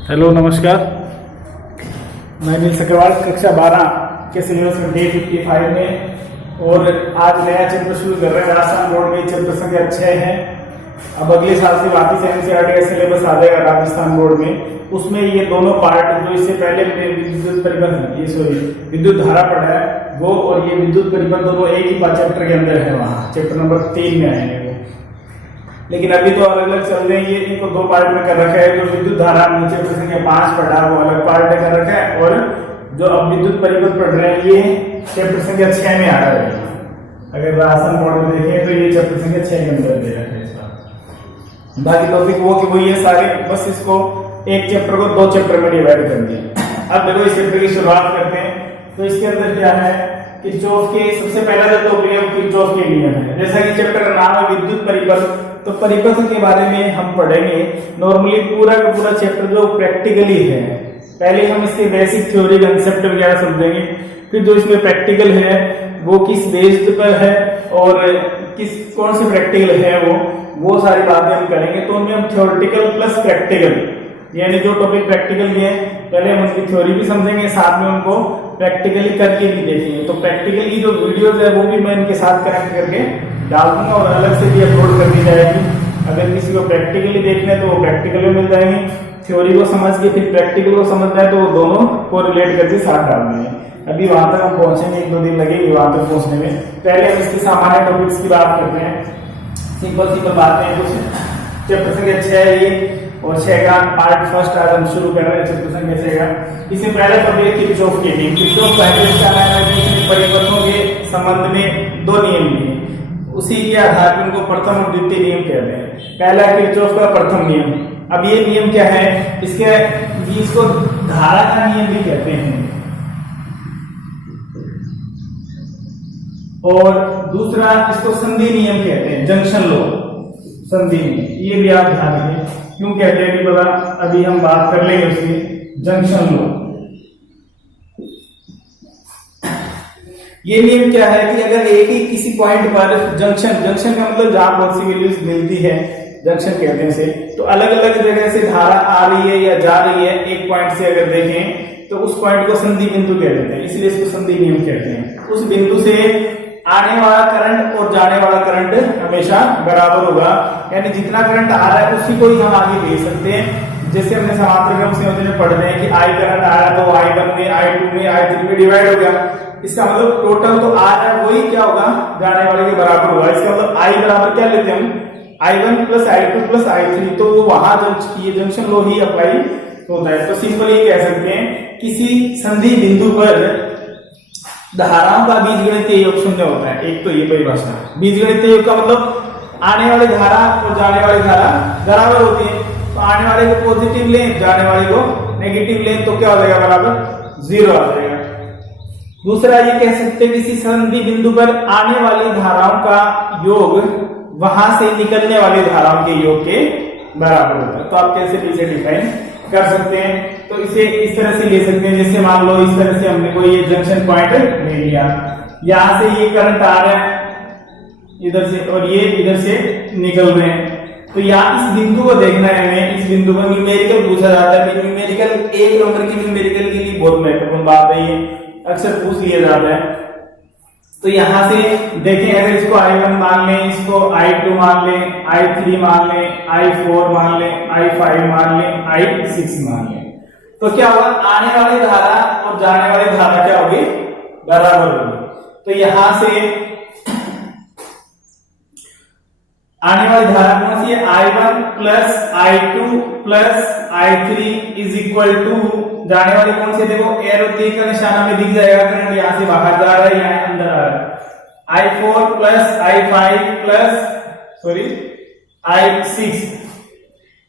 Hello नमस्कार, मैं नील अग्रवाल कक्षा 12 के सिलेबस में डे 55 में और आज नया चैप्टर शुरू कर रहे हैं। राजस्थान बोर्ड में चैप्टर संख्या 6 है। अब अगले साल से वापिस एनसीईआरटी का सिलेबस आ जाएगा राजस्थान बोर्ड में। उसमें ये दोनों पार्ट जो इससे पहले विद्युत परिबंध विद्युत धारा पढ़ा है वो और ये विद्युत परिबंध दोनों एक ही चैप्टर के अंदर है। वहाँ चैप्टर नंबर 3 में आएंगे वो, लेकिन अभी तो अलग अलग चल रहे हैं। ये इनको दो पार्ट में कर रखा है। जो विद्युत धारा नीचे चैप्टर संख्या 5 पढ़ा वो अलग पार्ट में कर रखा है और जो अब विद्युत परिबंध पढ़ रहे हैं ये चैप्टर संख्या 6 में आ रहा है। अगर राजस्थान बोर्ड में देखें तो ये चैप्टर संख्या 6 के अंदर दे रखा है इसका। बाकी टॉपिक वो कि वो ये सारे बस इसको एक चैप्टर को दो चैप्टर में डिवाइड कर दिया। अब देखो इस चैप्टर की शुरुआत करते हैं। तो इसके अंदर क्या है किरचॉफ के सबसे पहला जो टॉपिक है वो किरचॉफ के नियम है। जैसा कि चैप्टर का नाम है विद्युत परिपथ, तो परिपथ के बारे में हम पढ़ेंगे। नॉर्मली पूरा का पूरा चैप्टर जो प्रैक्टिकली है, पहले हम इसके बेसिक थ्योरी कंसेप्ट वगैरह समझेंगे, फिर जो इसमें प्रैक्टिकल है वो किस बेस्ड पर है और किस कौन से प्रैक्टिकल है वो सारी बातें हम करेंगे। तो उनमें हम थ्योरेटिकल प्लस प्रैक्टिकल, यानी जो टॉपिक प्रैक्टिकल के हैं पहले हम उनकी थ्योरी भी समझेंगे, साथ में उनको प्रैक्टिकली करके भी देखेंगे। तो प्रैक्टिकली जो वीडियोज है वो भी मैं इनके साथ कनेक्ट करके डाल दूंगा और अलग से भी अपलोड कर दी जाएगी। अगर किसी को प्रैक्टिकली देखना है तो वो प्रैक्टिकल में मिल जाएंगे। थ्योरी को समझ के फिर प्रैक्टिकल को समझना है तो वो दोनों को रिलेट करके साथ डाल देंगे। अभी वहां तक हम पहुंचेंगे, 1-2 दिन लगेंगे वहां तक पहुंचने में। पहले हम इसकी सामान्य टॉपिक्स की बात करते हैं। सिंपल बातें हैं कुछ। चैप्टर संख्या 6 है ये और 6 का पार्ट फर्स्ट आज हम शुरू कर रहे हैं चैप्टर संख्या 6 का। इसमें पहला टॉपिक किरचॉफ के नियम। किरचॉफ का परिपथों के संबंध में दो नियम दिए, उसी के आधार पर उनको प्रथम और द्वितीय नियम कहते हैं। पहला किरचॉफ का प्रथम नियम। अब ये नियम क्या है, इसको धारा का नियम भी कहते हैं। और दूसरा इसको संधि नियम कहते हैं, जंक्शन लॉ, संधि नियम। ये भी आप ध्यान रखें क्यों कहते हैं कि बता, अभी हम बात कर लेंगे उसकी। जंक्शन लॉ ये नियम क्या है कि अगर एक ही किसी पॉइंट पर जंक्शन का मतलब जहां बहुत सी वैल्यूज मिलती है, जंक्शन कहते हैं इसे, तो अलग अलग जगह से धारा आ रही है या जा रही है। एक पॉइंट से अगर देखें तो उस पॉइंट को संधि बिंदु कह देते हैं, इसलिए इसको संधि नियम कहते हैं। उस बिंदु से आने वाला करंट और जाने वाला करंट हमेशा बराबर होगा, यानी जितना करंट आ रहा है उसी को ही हम आगे भेज सकते हैं। जैसे हमने समांतर क्रम संयोजन में पढ़ रहे हैं कि आई करंट आ रहा है तो I1 में, I2 में, I3 में डिवाइड हो गया। इसका मतलब टोटल तो आ रहा है वही क्या होगा, जाने वाले के बराबर होगा। इसका मतलब I बराबर क्या लेते हैं हम, I1 plus I2 plus I3, तो वहां ये जंक्शन लॉ ही अप्लाई होता है। तो सिंपल ये कह सकते हैं किसी संधि बिंदु पर धाराओं का बीजगणितीय योग शून्य होता है। एक तो ये परिभाषा, बीजगणितीय योग का मतलब आने वाली धारा और जाने वाली धारा बराबर होती है। तो आने वाले को पॉजिटिव लें, जाने वाले को नेगेटिव लें, तो क्या हो जाएगा, बराबर 0 आ जाएगा। दूसरा ये कह सकते हैं किसी संधि बिंदु पर आने वाली धाराओं का योग वहां से निकलने वाली धाराओं के योग के बराबर होता है। तो आप कैसे इसे डिफाइन कर सकते हैं, तो इसे इस तरह से ले सकते हैं। जैसे मान लो इस तरह से हमने कोई ये जंक्शन पॉइंट ले लिया, यहां से ये करंट आ रहा है इधर से और ये इधर से निकल रहे हैं। तो यहाँ इस बिंदु को देखना है हमें। इस बिंदु को न्यूमेरिकल पूछा जाता है। न्यूमेरिकल एक नंबर की न्यूमेरिकल के लिए बहुत महत्वपूर्ण बात है, ये अक्सर पूछ लिया जाता है। तो यहां से देखें, अगर इसको I1 मान लें, इसको I2 मान लें, I3 मान लें, I4 मान लें, I5 मान लें, I6 मान लें, तो क्या होगा, आने वाली धारा और जाने वाली धारा क्या होगी, बराबर होगी। तो यहां से आने वाली धारा कौन सी है, I1 plus I2 plus I3 is equal to जाने वाली कौन सी, देखो एरो तीर का निशान हमें दिख जाएगा, करंट यहां से बाहर जा रहा है, यहां अंदर आ रहा है। I4 plus I5 plus I6।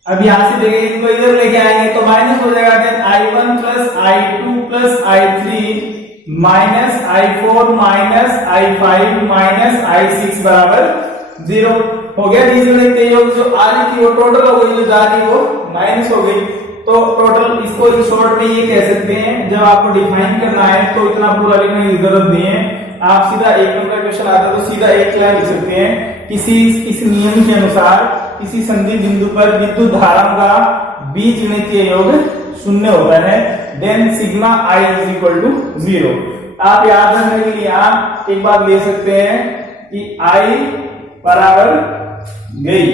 अब यहां से देखेंगे इनको इधर लेके आएंगे तो माइनस हो जाएगा। फिर I1 plus I2 plus I3 minus I4 minus I5 minus I6 बराबर 0 हो गया। बीजगणितीय योग जो आ रही थी वो टोटल हो गई, जो जा रही वो माइनस हो गई। तो टोटल इसको इन शॉर्ट में ये कह सकते हैं, जब आपको डिफाइन करना है तो इतना पूरा लिखने की जरूरत नहीं है। आप सीधा एक नंबर का क्वेश्चन आता है तो सीधा एक लाइन लिख सकते हैं, इस नियम के अनुसार किसी संधि बिंदु पर विद्युत धाराओं का बीजगणितीय योग शून्य होता है, then sigma I is equal to 0। आप याद रखने के लिए आप एक बात ले सकते हैं कि आई बराबर गई,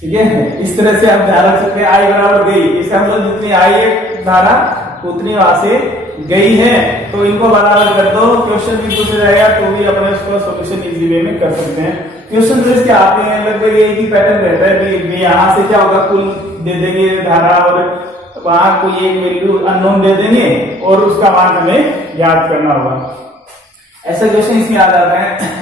ठीक है, इस तरह से आप ध्यान रख सकते हैं आई बराबर गई, इसका मतलब जितनी आई एक धारा उतनी वहां से गई है, तो इनको बराबर कर दो, क्वेश्चन भी पूछा जाएगा तो भी अपने उसको सोल्यूशन इजी वे में कर सकते हैं। क्वेश्चन तो इसके आते हैं लगभग एक ही पैटर्न रहता है कि यहाँ से क्या होगा, कुल दे देंगे धारा और वहां कोई एक वैल्यू अननोन दे देंगे और उसका मान हमें याद करना होगा। ऐसा क्वेश्चन इसमें याद आता है।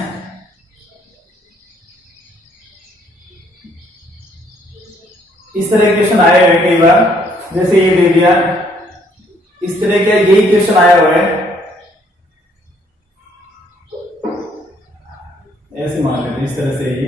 इस तरह क्वेश्चन आए हुए कई बार, जैसे ये दे दिया, इस तरह का यही क्वेश्चन आया हुआ है, ऐसे मान लेते इस तरह से ही।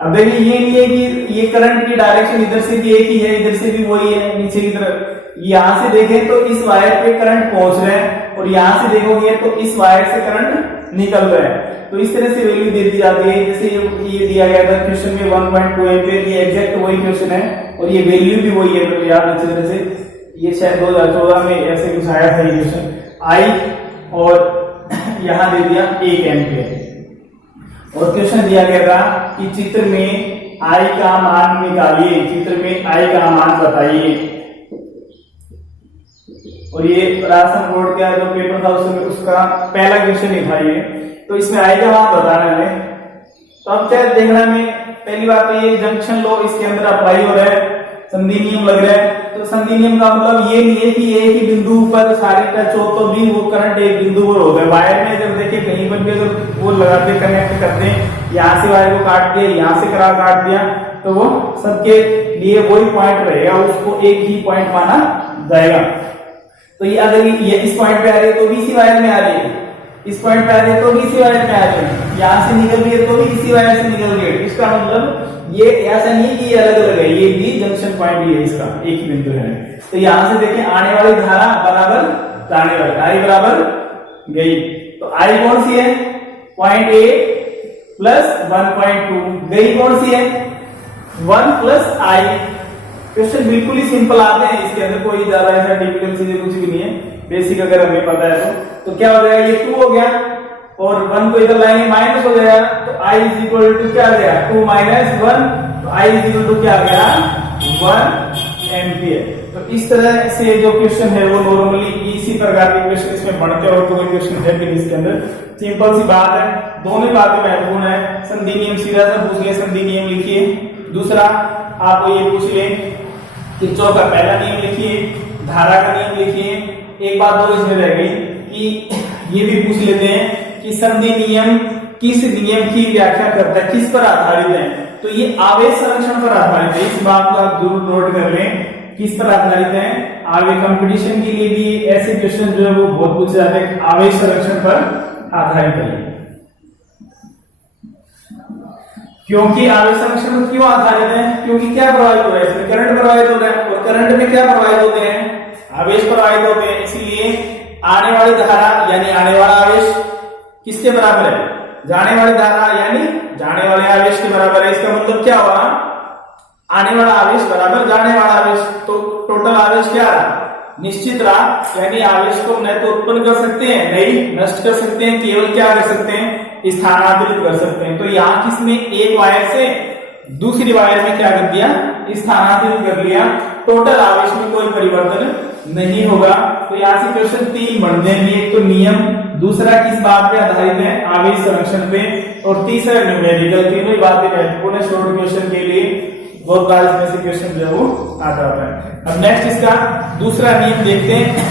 अब देखिए ये नहीं है कि ये करंट की डायरेक्शन इधर से भी एक ही है, इधर से भी वही है, नीचे की तरफ। यहां से देखें तो इस वायर पे करंट पहुंच रहा है और यहां से देखोगे तो इस वायर से करंट निकल रहा है। तो इस तरह से वैल्यू दे दी जाती है, जैसे ये दिया गया था क्वेश्चन में 1.2 एम्पियर, ये एग्जैक्ट वही क्वेश्चन है और ये वैल्यू भी वही है, तो याद अच्छी तरह से। ये शायद 2014 में ऐसे कुछ आया था ये क्वेश्चन, आई और यहां दे दिया 1 एम्पियर और क्वेश्चन दिया गया था कि चित्र में आई का मान निकालिए, चित्र में आई का मान बताइए। और ये राजस्थान बोर्ड का जो पेपर था उसमें उसका पहला क्वेश्चन ही था ये, तो इसमें आई का मान बताना है। तो अब क्या देखना में पहली बात तो ये जंक्शन लो इसके अंदर अप्लाई हो रहा है, संधि नियम लग रहा है। तो संधि नियम का मतलब ये नहीं है कि एक ही बिंदु पर सारे टच हो तो भी वो करंट एक बिंदु पर होगा। वायर में जब देखिए कहीं पर भी अगर वो लगाते कनेक्ट करते हैं, यहाँ से वायर को काट दिया, यहाँ से करा काट दिया, तो वो सबके लिए वही पॉइंट रहेगा, उसको एक ही पॉइंट माना जाएगा। तो ये अगर ये इस पॉइंट पे आ रही है तो भी इसी वायर में आ रही है, इस पॉइंट पे आ रही है तो भी इसी वायर में आ रही है, यहाँ से निकल रही है तो भी इसी वायर से निकल रही है। इसका मतलब ये ऐसा नहीं कि ये अलग अलग है, ये भी जंक्शन पॉइंट ही है, इसका एक ही बिंदु है। तो यहां से देखें आने वाली धारा बराबर जाने वाली, आई बराबर गई, तो आई कौन सी है, पॉइंट ए प्लस 1.2, गई कौन सी है 1 प्लस आई। क्वेश्चन बिल्कुल ही सिंपल आते हैं, इसके अंदर कोई ज्यादा ऐसा डिफिकल्ट चीजें कुछ भी नहीं है, बेसिक अगर हमें पता है तो क्या हो जाएगा, ये 2 हो गया और 1 को इधर लाएंगे माइनस हो जाएगा, तो I इज इक्वल टू क्या आ गया 2 माइनस 1, तो I इज इक्वल टू क्या आ गया 1 एम्पियर। तो इस तरह से जो क्वेश्चन है वो नॉर्मली इसी प्रकार के क्वेश्चन इसमें बढ़ते और कोई क्वेश्चन है भी इसके अंदर, सिंपल सी बात है। दोनों बातें महत्वपूर्ण है, संधि नियम सीधा सा पूछ ले, संधि नियम लिखिए। दूसरा आपको ये पूछ ले किरचॉफ का पहला नियम लिखिए, धारा का नियम लिखिए। एक बात और इसमें रह गई कि ये भी पूछ लेते हैं कि संधि नियम किस नियम की व्याख्या करता है, किस पर आधारित है, तो ये आवेश संरक्षण पर आधारित है। इस बात को आप जरूर नोट कर लें, किस पर आधारित है। आगे कंपटीशन के लिए भी ऐसे क्वेश्चन जो है वो बहुत पूछे जाते हैं, आवेश संरक्षण पर आधारित है। क्योंकि आवेश संरक्षण क्यों आधारित है, क्योंकि क्या प्रभावित हो रहा है, इसमें करंट प्रभावित हो रहा है और करंट में क्या प्रभावित होते हैं, आवेश प्रभावित होते हैं। इसलिए आने वाली धारा यानी आने वाला आवेश किसके बराबर है, जाने वाली धारा यानी जाने वाले आवेश के बराबर है। इसका मतलब क्या हुआ, आने वाला आवेश बराबर जाने वाला आवेश, तो टोटल आवेश क्या रहा, निश्चित रहा। यानी आवेश को न तो उत्पन्न कर सकते हैं, नहीं नष्ट कर सकते हैं, केवल क्या कर सकते हैं, स्थानांतरित कर सकते हैं। तो यहाँ किसमें एक वायर से दूसरी वायर में क्या कर दिया, स्थानांतरित कर लिया, टोटल आवेश में कोई परिवर्तन नहीं होगा। तो यहाँ से क्वेश्चन 3 बढ़ जाएंगे, एक तो नियम, दूसरा किस बात पे आधारित है, आवेश संरक्षण पे, और तीसरा न्यूमेरिकल। तीनों ही बातें महत्वपूर्ण है शॉर्ट क्वेश्चन के लिए, बहुत बार इसमें से क्वेश्चन जो है वो आ जाता है। अब नेक्स्ट इसका दूसरा नियम देखते हैं।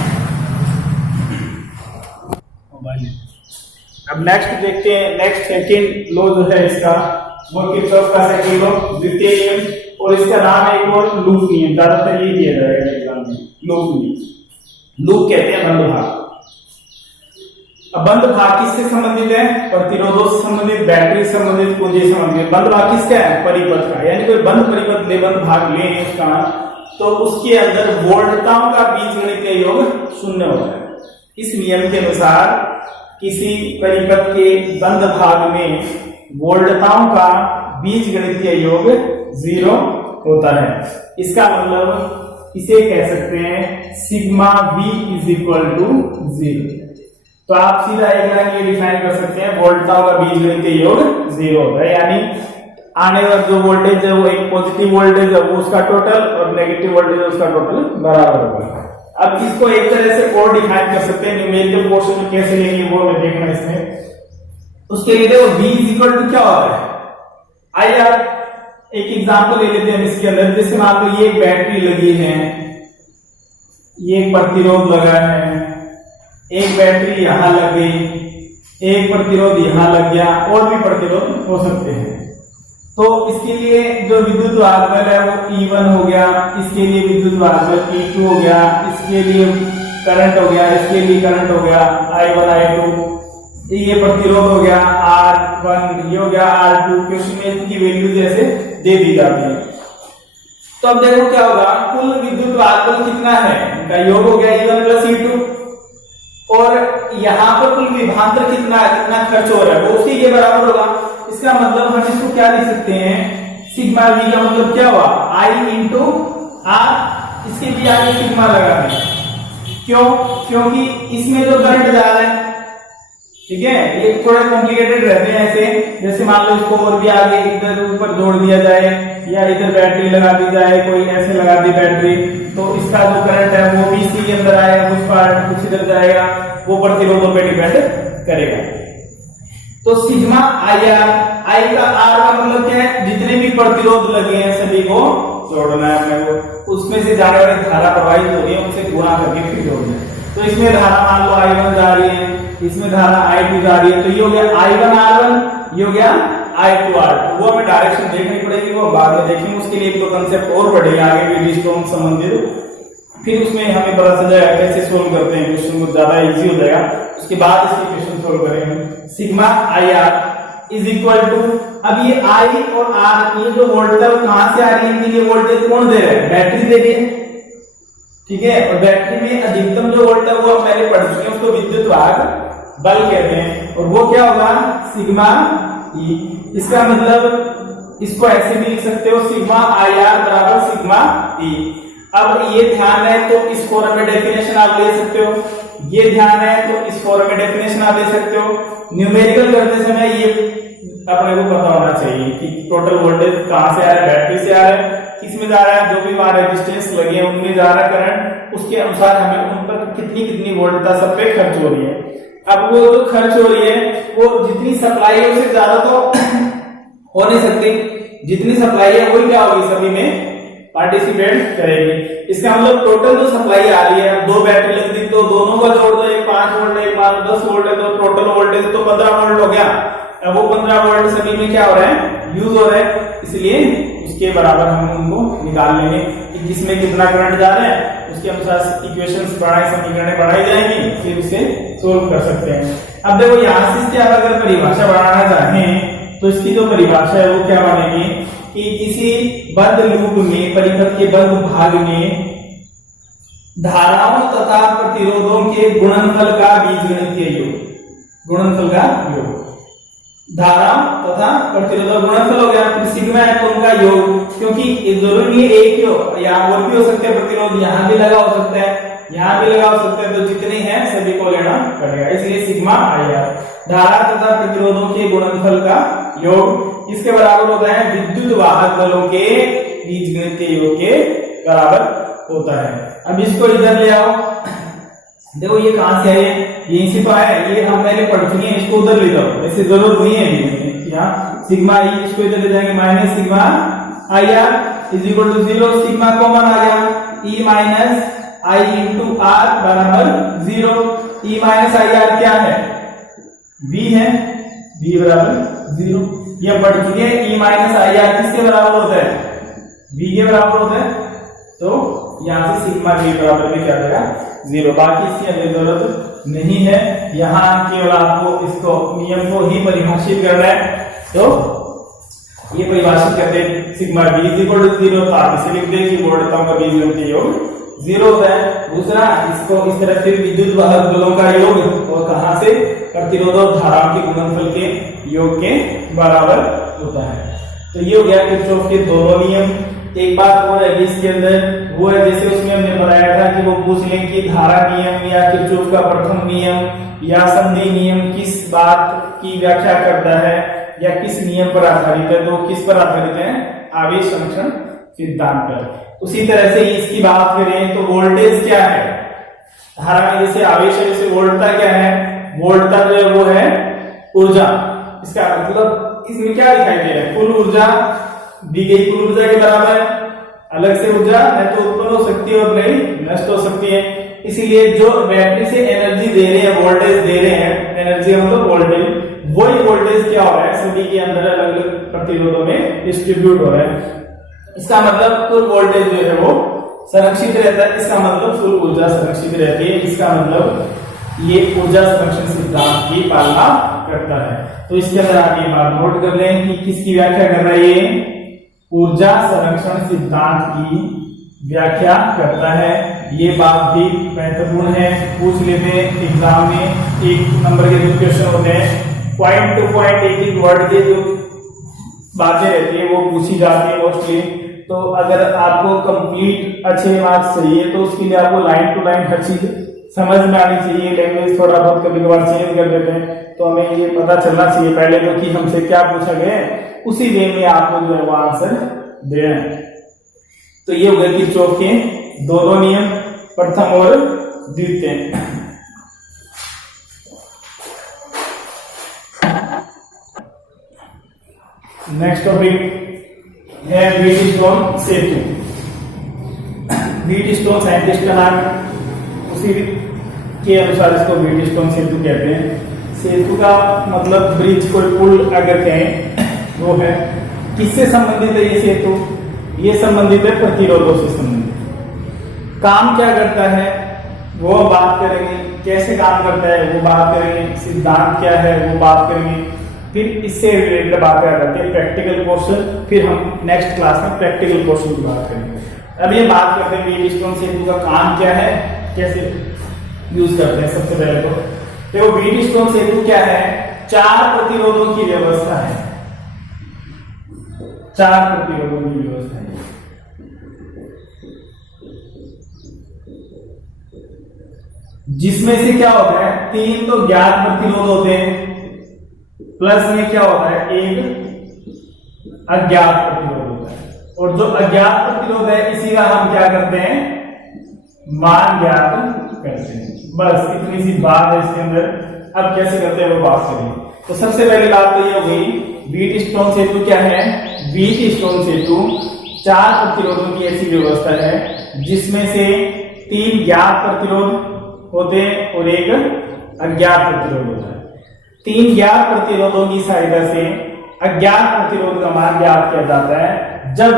अब नेक्स्ट देखते हैं, नेक्स्ट सेकंड लॉ जो है इसका वो किरचॉफ का सेकंड लॉ, द्वितीय नियम, और इसका नाम है एक और लूप नियम, ज्यादातर ये दिया जाएगा एग्जाम में, लूप नियम। लूप कहते हैं बंद भाग। अब बंद भाग किससे संबंधित है, प्रतिरोधों से संबंधित, बैटरी से संबंधित, पूंजी से संबंधित। बंद भाग किसका है, परिपथ का, यानी कोई बंद परिपथ ले, बंद भाग ले उसका, तो उसके अंदर वोल्टताओं का बीजगणितीय योग 0 होता है। इस नियम के अनुसार किसी परिपथ के बंद भाग में वोल्टताओं का बीजगणितीय योग 0 होता है। इसका मतलब इसे कह सकते हैं sigma V is equal to 0। तो आप सीधा एक लाइन ये डिफाइन कर सकते हैं, वोल्टाओं का बीजगणितीय योग 0 होता है, यानी आने वाला जो वोल्टेज है वो एक पॉजिटिव वोल्टेज है वो उसका टोटल और नेगेटिव वोल्टेज है उसका टोटल बराबर होगा। अब इसको एक तरह से और डिफाइन कर सकते हैं, न्यूमेरिकल पोर्शन में कैसे लेंगे वो हमें देखना इसमें। उसके लिए देखो V इज इक्वल टू क्या होता है, आइए आप एक एग्जांपल ले लेते हैं इसके अंदर। जैसे मान लो ये एक बैटरी लगी है, ये एक प्रतिरोध लगा है, एक बैटरी यहां लग गई, एक प्रतिरोध यहां लग गया, और भी प्रतिरोध हो सकते हैं। तो इसके लिए जो विद्युत वाहकबल है वो E1 हो गया, इसके लिए विद्युत वाहकबल E2 हो गया, इसके लिए करंट हो गया, इसके लिए करंट हो गया I1 I2, ये प्रतिरोध हो गया R1, ये हो गया R2। क्वेश्चन में इनकी वैल्यू जैसे दे दी जाती है। तो अब देखो क्या होगा, कुल विद्युत वाहकबल कितना है, इनका योग हो गया E1 प्लस E2, और यहाँ पर कुल विभवांतर कितना है, कितना खर्च हो रहा है, वो उसी के बराबर होगा। इसका मतलब हम इसको क्या लिख सकते हैं, सिग्मा V का मतलब क्या हुआ, I इंटू R, इसके लिए आगे सिग्मा लगा है। क्यों, क्योंकि इसमें जो करंट जा रहा है, ठीक है, ये थोड़े कॉम्प्लिकेटेड रहते हैं ऐसे। जैसे मान लो इसको और भी आगे इधर ऊपर जोड़ दिया जाए, या इधर बैटरी लगा दी जाए, कोई ऐसे लगा दी बैटरी, तो इसका जो करंट है वो भी इसी के अंदर आएगा, कुछ पार्ट कुछ इधर जाएगा, वो प्रतिरोधों पे डिपेंड करेगा। तो सिग्मा IR, I का R का मतलब क्या है, जितने भी प्रतिरोध लगे हैं सभी को जोड़ना है अपने को, उसमें से जाने वाली धारा प्रवाहित हो रही है उनसे गुणा करके फिर जोड़ना है। तो इसमें धारा मान लो I1 जा रही है, इसमें धारा I2 जा रही है, तो ये हो गया I1 R1, ये हो गया I2 R2। वो हमें डायरेक्शन देखनी पड़ेगी, वो बाद में देखेंगे। उसके लिए एक दो कंसेप्ट और पढ़ेंगे आगे भी स्ट्रॉन्ग संबंधित, फिर उसमें हमें पता चल जाएगा कैसे सोल्व करते हैं क्वेश्चन को, ज्यादा इजी हो जाएगा। उसके बाद इसके क्वेश्चन सोल्व करेंगे। Sigma IR is equal to, अब ये I और R, ये जो वोल्टेज है वो कहां से आ रही है, इनके लिए वोल्टेज कौन दे रहा है, बैटरी दे रही है, ठीक है। और बैटरी में अधिकतम जो वोल्टेज है वो हम पहले पढ़ चुके हैं, उसको विद्युत वाहक बल कहते हैं, और वो क्या होगा, सिग्मा E। इसका मतलब इसको ऐसे भी लिख सकते हो, सिग्मा IR बराबर सिग्मा E। अब ये ध्यान है तो इस फॉर्म में डेफिनेशन आप ले सकते हो, ये ध्यान है तो इस फॉर्म में डेफिनेशन आप ले सकते हो। न्यूमेरिकल करते समय ये अपने को पता होना चाहिए कि टोटल वोल्टेज कहां से आ रहा है, बैटरी से आ रहा है, किसमें जा रहा है, जो भी वहां रेजिस्टेंस लगे हैं उनमें जा रहा है करंट, उसके अनुसार हमें उन पर कितनी वोल्टता सब पे खर्च हो रही है। अब वो जो खर्च हो रही है वो जितनी सप्लाई है उससे ज्यादा तो हो नहीं सकती, जितनी सप्लाई है वही क्या होगी, सभी में पार्टिसिपेट करेगी। इसका मतलब टोटल जो सप्लाई आ रही है, दो बैटरी लगती तो दोनों का जोड़ दो, एक 5 वोल्ट है, एक 10 वोल्ट है, तो टोटल वोल्टेज तो 15 वोल्ट हो गया। अब वो 15 वोल्ट सभी में क्या हो रहा है, यूज हो रहा है, इसलिए उसके बराबर हम उनको निकाल लेंगे कि किसमें कितना करंट जा रहा है, उसके अनुसार इक्वेशंस बढ़ाई, समीकरणें बढ़ाई जाएंगी, फिर उसे सोल्व कर सकते हैं। अब देखो यहां से इसकी अगर परिभाषा बढ़ाना चाहें तो इसकी जो परिभाषा है वो क्या बनेगी कि किसी बंद लूप में, परिपथ के बंद भाग में धाराओं तथा प्रतिरोधों के गुणनफल का बीजगणितीय योग, गुणनफल का योग, धारा तथा प्रतिरोध गुणनफल हो गया, फिर सिग्मा है तो उनका योग, क्योंकि जरूरी नहीं एक हो, यहाँ और भी हो सकते हैं प्रतिरोध, यहाँ भी लगा हो सकता है, यहाँ भी लगा हो सकता है, तो जितने हैं सभी को लेना पड़ेगा, इसलिए सिग्मा IR धारा तथा प्रतिरोधों के गुणनफल का योग इसके बराबर होता है विद्युत वाहक बलों के बीजगणितीय योग के बराबर होता है। अब इसको इधर ले आओ, देखो ये कहां से है, यहीं से तो है, ये हम पहले पढ़ चुके हैं, इसको उधर ले जाओ, ऐसे जरूरत नहीं है। यहाँ सिग्मा E इसको इधर ले जाएंगे, minus sigma IR is equal to 0, sigma common आ गया, E minus I into R बराबर 0। E माइनस IR क्या है, V है, V बराबर 0, ये बढ़ चुके हैं। E माइनस IR किसके बराबर होता है, V के बराबर होता है, तो यहां से सिग्मा V बराबर में क्या देगा 0। बाकी इसकी हमें जरूरत नहीं है, यहाँ केवल आपको इसको नियम को ही परिभाषित करना है, तो ये परिभाषित करते हैं sigma V is equal to 0, तो आप इसे लिख दें कि वोल्टताओं का बीजगणितीय योग 0 होता है। दूसरा, इसको इस तरह से विद्युत वाहक बलों का योग, और कहां से, प्रतिरोध और धाराओं के गुणनफल के योग के बराबर होता है। तो ये हो गया किरचॉफ के दोनों नियम। एक बात और है इसके अंदर, वो है जैसे उसमें हमने बताया था कि वो पूछ लें कि धारा नियम या किरचॉफ का प्रथम नियम या संधि नियम किस बात की व्याख्या करता है या किस नियम पर आधारित है, तो किस पर आधारित है, आवेश संरक्षण सिद्धांत पर। उसी तरह से इसकी बात करें तो वोल्टेज क्या है, धारा में जैसे आवेश है, जैसे वोल्टता क्या है, वोल्टता जो है वो है ऊर्जा। इसका मतलब इसमें क्या दिखाई दे रहा है, कुल ऊर्जा दी गई कुल ऊर्जा के बराबर है। अलग से ऊर्जा न तो उत्पन्न हो सकती है और नहीं नष्ट हो सकती है। इसीलिए जो बैटरी से एनर्जी दे रहे हैं, वोल्टेज दे रहे हैं, एनर्जी मतलब वोल्टेज, वही वोल्टेज क्या हो रहा है, सभी के अंदर अलग अलग प्रतिरोधों में डिस्ट्रीब्यूट हो रहा है। इसका मतलब कुल वोल्टेज जो है वो संरक्षित रहता है, इसका मतलब कुल ऊर्जा संरक्षित रहती है। इसका मतलब ये ऊर्जा संरक्षण सिद्धांत की पालना करता है। तो इसके अंदर आप ये बात नोट कर लें कि किसकी व्याख्या कर रहा है, ये ऊर्जा संरक्षण सिद्धांत की व्याख्या करता है। ये बात भी महत्वपूर्ण है, पूछ लेते हैं एग्जाम में, एक नंबर के जो क्वेश्चन होते हैं पॉइंट टू पॉइंट एक एक वर्ड के जो बातें रहती है वो पूछी जाती है मोस्टली। तो अगर आपको कंप्लीट अच्छे मार्क्स चाहिए तो उसके लिए आपको लाइन टू लाइन हर चीज समझ में आनी चाहिए। लैंग्वेज थोड़ा बहुत कभी कभार चेंज कर देते हैं, तो हमें ये पता चलना चाहिए पहले तो कि हमसे क्या पूछा गया है, उसी वे में आपको जो है वो आंसर देना है। तो ये हो गए किरचॉफ के दोनों नियम, प्रथम और द्वितीय। नेक्स्ट टॉपिक है व्हीटस्टोन सेतु। व्हीटस्टोन साइंटिस्ट का नाम, उसी के अनुसार इसको व्हीटस्टोन सेतु कहते हैं। सेतु का मतलब ब्रिज, कोई पुल अगर कहें वो है। किससे संबंधित है ये सेतु, ये संबंधित है प्रतिरोधों से संबंधित। काम क्या करता है वो बात करेंगे, कैसे काम करता है वो बात करेंगे, सिद्धांत क्या है वो बात करेंगे, फिर इससे रिलेटेड बातें आ जाती है प्रैक्टिकल पोर्शन, फिर हम नेक्स्ट क्लास में प्रैक्टिकल पोर्शन की बात करेंगे। अब ये बात करते हैं व्हीटस्टोन सेतु का काम क्या है, कैसे यूज करते हैं। सबसे पहले तो देखो व्हीटस्टोन सेतु क्या है, 4 प्रतिरोधों की व्यवस्था है, 4 प्रतिरोधों की व्यवस्था है। जिसमें से क्या होता है, 3 तो ज्ञात प्रतिरोध होते हैं, प्लस में क्या होता है, एक अज्ञात प्रतिरोध होता है। और जो अज्ञात प्रतिरोध है इसी का हम क्या करते हैं, मान ज्ञात करते हैं। बस इतनी सी बात है इसके अंदर। अब कैसे करते हैं वो बात करेंगे। तो सबसे पहले बात तो ये हो गई, व्हीटस्टोन सेतु क्या है। व्हीटस्टोन सेतु 4 प्रतिरोधों की ऐसी व्यवस्था है जिसमें से 3 ज्ञात प्रतिरोध होते हैं और एक अज्ञात प्रतिरोध होता है। 3 ज्ञात प्रतिरोधों की सहायता से अज्ञात प्रतिरोध का मान ज्ञात किया जाता है जब,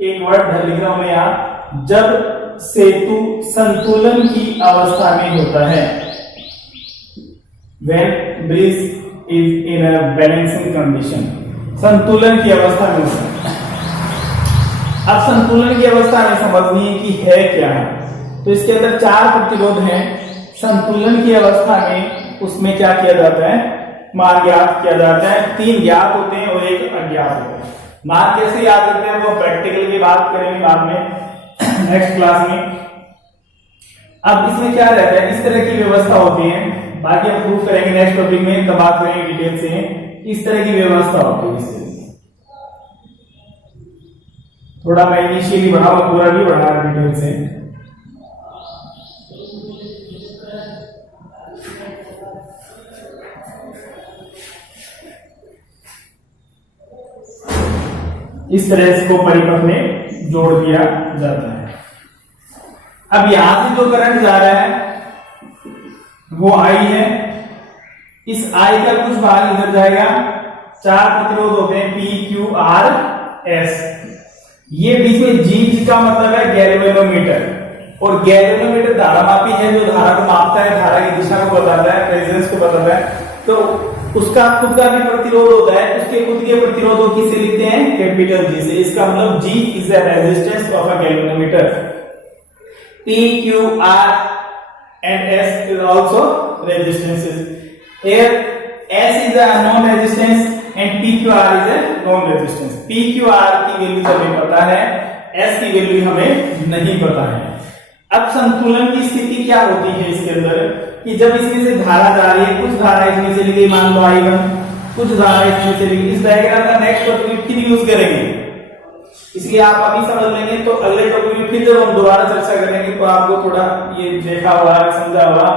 एक वर्ड लिख रहा हूं मैं यहां, जब सेतु संतुलन की अवस्था में होता है, when bridge is in a balancing condition, संतुलन की अवस्था में होता है। अब संतुलन की अवस्था में समझनी है कि है क्या है। तो इसके अंदर 4 प्रतिरोध हैं, संतुलन की अवस्था में उसमें क्या किया जाता है, मान ज्ञात किया जाता है। 3 ज्ञात होते हैं और एक अज्ञात होता है। मान कैसे याद करते हैं वो प्रैक्टिकल की बात करेंगे बाद में नेक्स्ट क्लास में। अब इसमें क्या रहता है, इस तरह की व्यवस्था होती है, बाकी हम प्रूव करेंगे नेक्स्ट टॉपिक में, तब बात करेंगे डिटेल से। इस तरह की व्यवस्था होती है, थोड़ा मैं इनिशियली बढ़ाऊंगा, पूरा भी बढ़ा डिटेल से। इस तरह इसको परिपथ में जोड़ दिया जाता है। अब यहां से जो करंट जा रहा है वो I है, इस I का कुछ भाग इधर जाएगा। 4 प्रतिरोध होते हैं P, Q, R, S। ये बीच में G का मतलब है गैल्वेनोमीटर, और गैल्वेनोमीटर धारामापी है जो धारा को मापता है, धारा की दिशा को बताता है, प्रेजेंस को बताता है। तो उसका खुद का भी प्रतिरोध होता है, उसके खुद के प्रतिरोधों किसे लिखते हैं, कैपिटल G से। इसका मतलब G is the resistance of a galvanometer. P, Q, R and S is also resistances. Here S is the unknown resistance and P Q R is a non resistance. P Q R की value हमें पता है, S की value हमें नहीं पता है। अब संतुलन की स्थिति क्या होती है इसके अंदर कि जब इसमें से धारा जा रही है, कुछ धारा इसमें से ली गई, मान लो I1, कुछ धारा इसमें से ली गई। इस डायग्राम का नेक्स्ट टॉपिक फिर यूज करेंगे, इसलिए आप अभी समझ लेंगे तो अगले टॉपिक में फिर जब हम दोबारा चर्चा करेंगे तो आपको थोड़ा ये देखा हुआ समझा हुआ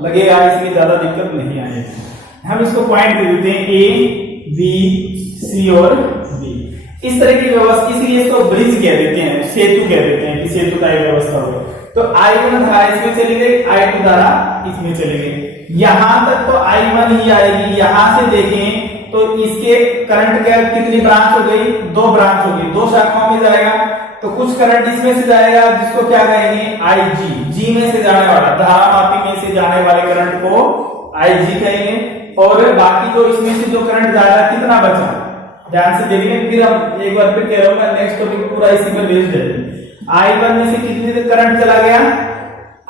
लगेगा, इसमें ज्यादा दिक्कत नहीं आएगी। हम इसको पॉइंट दे देते हैं A, B, C और D। इस तरह की व्यवस्था, इसलिए इसको ब्रिज कह देते हैं, सेतु कह देते हैं कि सेतु का एक व्यवस्था हो। तो I1 धारा इसमें चली गई, I2 धारा इसमें चली गई, यहां तक तो I1 ही आएगी। यहां से देखें तो इसके करंट क्या कितनी ब्रांच हो गई, 2 ब्रांच हो गई, 2 शाखाओं में जाएगा। तो कुछ करंट इसमें से जाएगा जिसको क्या कहेंगे, IG, G में से जाने वाला, धारा मापी में से जाने वाले करंट को IG कहेंगे। और बाकी जो इसमें से जो करंट जा रहा है कितना बचा, ध्यान से देखिए। फिर हम एक बार फिर कह रहा हूँ, नेक्स्ट टॉपिक पूरा इसी पर बेस्ड है। I1 में से कितनी करंट चला गया,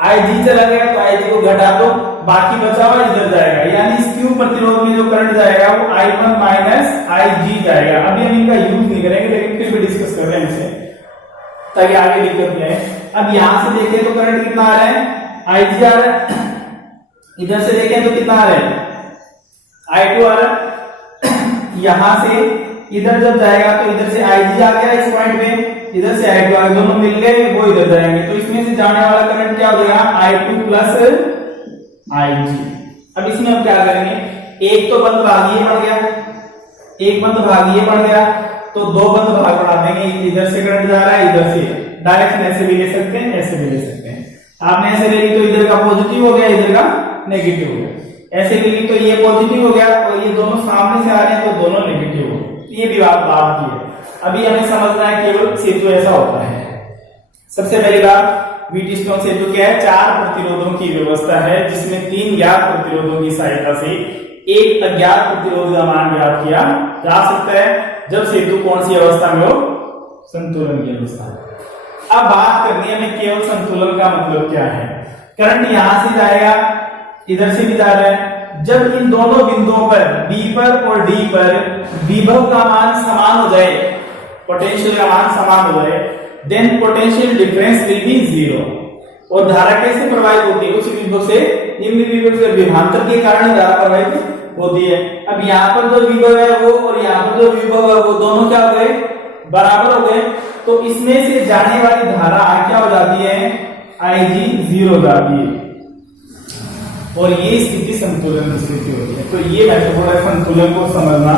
IG चला गया, तो IG को घटा दो, बाकी बचा हुआ इधर जाएगा, यानी इस Q प्रतिरोध में जो करंट जाएगा वो I1 माइनस IG जाएगा। अभी हम इनका यूज नहीं करेंगे, लेकिन फिर भी डिस्कस कर रहे हैं इसे ताकि आगे दिक्कत नहीं आए। अब यहां से देखें तो करंट कितना आ रहा है, IG आ रहा है, इधर से देखें तो कितना आ रहा है, I2 आ रहा है। यहां से इधर जब जाएगा तो इधर से IG आ गया इस पॉइंट में, इधर से I2 आ गया, दोनों मिल गए, वो इधर जाएंगे। तो इसमें से जाने वाला करंट क्या हो जाएगा, I2 प्लस IG। अब इसमें हम क्या करेंगे, एक तो बंद भाग ये बढ़ गया, एक बंद भाग ये बढ़ गया, तो 2 बंद भाग बढ़ा देंगे। इधर से करंट जा रहा है, इधर से डायरेक्शन ऐसे भी ले सकते हैं, ऐसे भी ले सकते हैं। आपने ऐसे ले ली तो इधर का पॉजिटिव हो गया, इधर का नेगेटिव हो गया। ऐसे ले ली तो ये पॉजिटिव हो गया और ये दोनों सामने से आ रहे हैं तो दोनों नेगेटिव हो गए। ये भी बात की है। अभी हमें समझना है केवल सेतु ऐसा होता है। सबसे पहली बात, व्हीटस्टोन सेतु क्या है, 4 प्रतिरोधों की व्यवस्था है जिसमें 3 ज्ञात प्रतिरोधों की सहायता से एक अज्ञात प्रतिरोध का मान ज्ञात किया जा सकता है जब सेतु कौन सी अवस्था में हो, संतुलन की अवस्था में। अब बात करनी है हमें केवल संतुलन का मतलब क्या है। करंट यहां से जाएगा, इधर से भी जा रहा है। जब इन दोनों बिंदुओं पर B पर और D पर विभव का मान समान हो जाए, पोटेंशियल का मान समान हो जाए, then potential difference will be 0। और धारा कैसे प्रवाहित होती है, उस विभव से निम्न विभव से विभवांतर के कारण धारा प्रवाहित होती है। अब यहाँ पर जो विभव है वो और यहाँ पर जो विभव है वो दोनों क्या हो गए, बराबर हो गए। तो इसमें से जाने वाली धारा क्या हो जाती है, IG 0 हो जाती है और ये स्थिति संतुलन की स्थिति होती है। तो ये महत्वपूर्ण है संतुलन को समझना।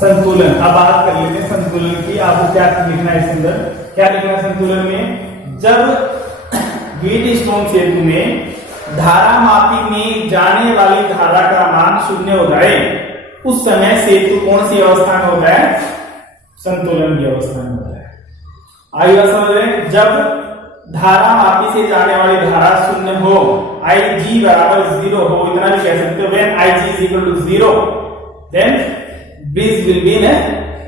संतुलन, अब बात कर लेते हैं संतुलन की। आपको क्या लिखना है इसके अंदर, क्या लिखना है संतुलन में, जब व्हीटस्टोन सेतु में धारा मापी में जाने वाली धारा का मान 0 हो जाए उस समय सेतु कौन सी अवस्था में होता है, संतुलन की अवस्था में होता है। आइए बात समझ रहे हैं, जब धारा मापी से जाने वाली धारा 0 हो, IG बराबर 0 हो, इतना भी कह सकते हो, when IG is equal to 0 then bridge will be in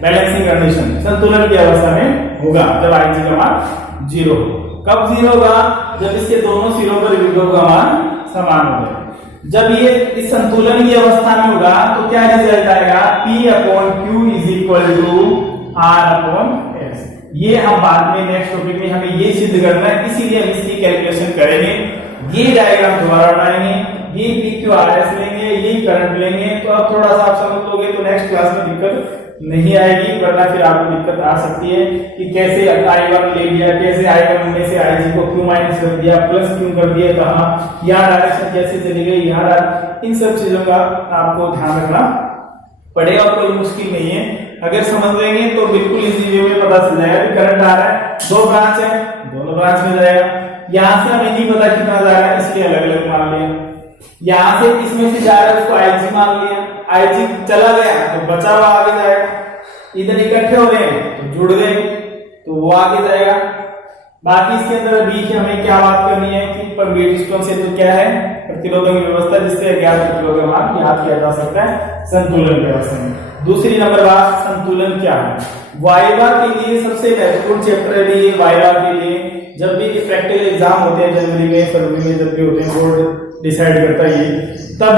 balancing condition, संतुलन की अवस्था में होगा जब IG का मान 0 हो। कब 0 होगा, जब इसके दोनों सिरों पर विभव का मान समान होगा। जब ये इस संतुलन की अवस्था में होगा तो क्या रिजल्ट आएगा, P/Q is equal to R/S। ये हम बाद में नेक्स्ट टॉपिक में हमें ये सिद्ध करना है, इसीलिए हम इसकी कैलकुलेशन करेंगे। ये डायग्राम दोबारा बनाएंगे, ये PQRS लेंगे, ये करंट लेंगे। तो अब थोड़ा सा आप समझ लोगे तो नेक्स्ट क्लास में दिक्कत नहीं आएगी, वरना फिर आपको दिक्कत आ सकती है कि कैसे I1 ले लिया, कैसे I1 में से IG को Q माइनस कर दिया, प्लस क्यों कर दिया, कहा यहाँ डायरेक्शन कैसे चली गई, यहाँ इन सब चीजों का आपको ध्यान रखना पड़ेगा। कोई मुश्किल नहीं है, अगर समझ लेंगे तो बिल्कुल इजी वे में पता चल जाएगा कि करंट आ रहा है, 2 ब्रांच है, दोनों ब्रांच में जाएगा। यहाँ से हमें नहीं पता कितना जा रहा है, इसलिए अलग अलग मान लिया। यहाँ से इसमें से जा रहा है, उसको IG मान लिया, IG चला गया तो बचा हुआ आगे जाएगा। इधर इकट्ठे हो रहे हैं तो जुड़ गए तो वो आगे जाएगा। बाकी इसके अंदर बीच हमें क्या बात करनी है कि व्हीटस्टोन सेतु क्या है, प्रतिरोधों की व्यवस्था जिससे अज्ञात प्रतिरोध का मान ज्ञात किया जा सकता है संतुलन व्यवस्था में। दूसरी नंबर बात, संतुलन क्या है। वाइवा के लिए सबसे महत्वपूर्ण चैप्टर है ये, वाइवा के लिए जब भी प्रैक्टिकल एग्जाम होते हैं जनवरी में, फरवरी में जब भी होते हैं, बोर्ड डिसाइड करता है ये, तब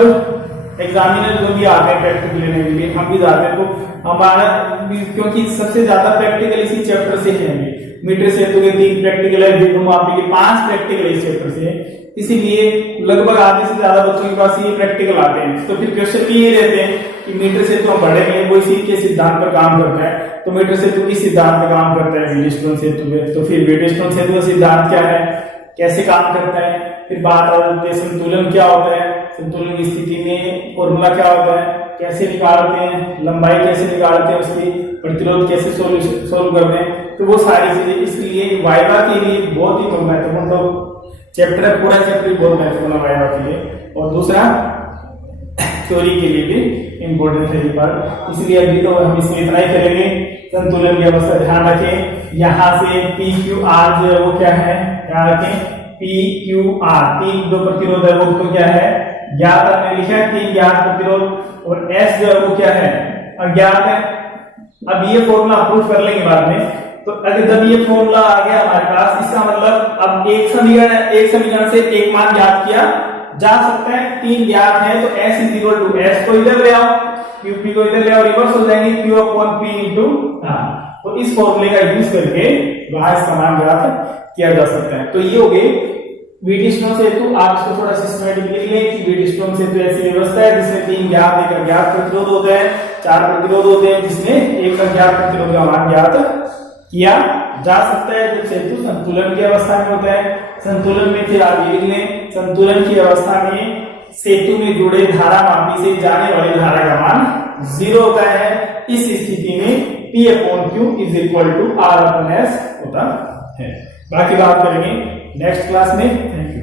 एग्जामिनर जो भी आते हैं प्रैक्टिकल लेने के लिए, हम भी जाते हैं, तो हमारा क्योंकि सबसे ज्यादा प्रैक्टिकल इसी चैप्टर से है। मीटर सेतु के 3 प्रैक्टिकल है, विभूमापी के 5 प्रैक्टिकल इस चैप्टर से है, इसीलिए लगभग आधे से ज्यादा बच्चों के पास ये प्रैक्टिकल आते हैं। तो फिर क्वेश्चन भी ये रहते हैं कि मीटर सेतु हम पढ़ेंगे, वो इसी के सिद्धांत पर काम करता है। तो मीटर सेतु किस सिद्धांत पर काम करता है? व्हीटस्टोन सेतु पे। तो फिर व्हीटस्टोन सेतु का सिद्धांत क्या है, कैसे काम करता है, फिर बात आ जाती है संतुलन क्या होता है, संतुलन की स्थिति में फॉर्मूला क्या होता है, कैसे निकालते हैं, लंबाई कैसे निकालते हैं, उसकी प्रतिरोध कैसे सोल्व करते हैं। तो वो सारी चीजें, इसलिए वाइवा के लिए बहुत ही महत्वपूर्ण तो चैप्टर है, पूरा चैप्टर बहुत महत्वपूर्ण है वाइवा के लिए। और दूसरा थ्योरी के लिए भी इम्पोर्टेंट है ये बात, इसलिए अभी तो हम इसमें इतना ही करेंगे। संतुलन की अवस्था ध्यान रखें, यहाँ से पी क्यू आर जो है वो क्या है, ध्यान रखें, पी क्यू आर 3 जो प्रतिरोध है वो तो क्या है, ज्ञात हमने लिखा है 3 ज्ञात प्रतिरोध, और एस जो है वो क्या है, अज्ञात है। अब ये फॉर्मूला प्रूफ कर लेंगे बाद में। तो अगर जब ये फॉर्मूला आ गया हमारे पास, इसका मतलब अब एक समीकरण से एक मान ज्ञात किया जा सकता है, 3 ज्ञात है, तो S is equal to S को इधर ले आओ, QP को इधर ले आओ, रिवर्स हो जाएंगे Q upon P into R। तो इस फॉर्मूले का यूज करके वहां इसका मान ज्ञात किया जा सकता है। तो ये हो गई व्हीटस्टोन सेतु। आप इसको थोड़ा सिस्टमैटिक लिख लें कि व्हीटस्टोन सेतु ऐसी व्यवस्था है जिसमें 3 ज्ञात एक अज्ञात प्रतिरोध होते हैं, 4 प्रतिरोध होते हैं, जिसमें एक अज्ञात प्रतिरोध का मान ज्ञात किया जा सकता है जब सेतु संतुलन की अवस्था में होता है। संतुलन में फिर आप ये लिख लें, संतुलन की अवस्था में सेतु में जुड़े धारा मापी से जाने वाली धारा का मान 0 होता है। इस स्थिति में P upon Q is equal to R upon S होता है। बाकी बात करेंगे नेक्स्ट क्लास में। Thank you.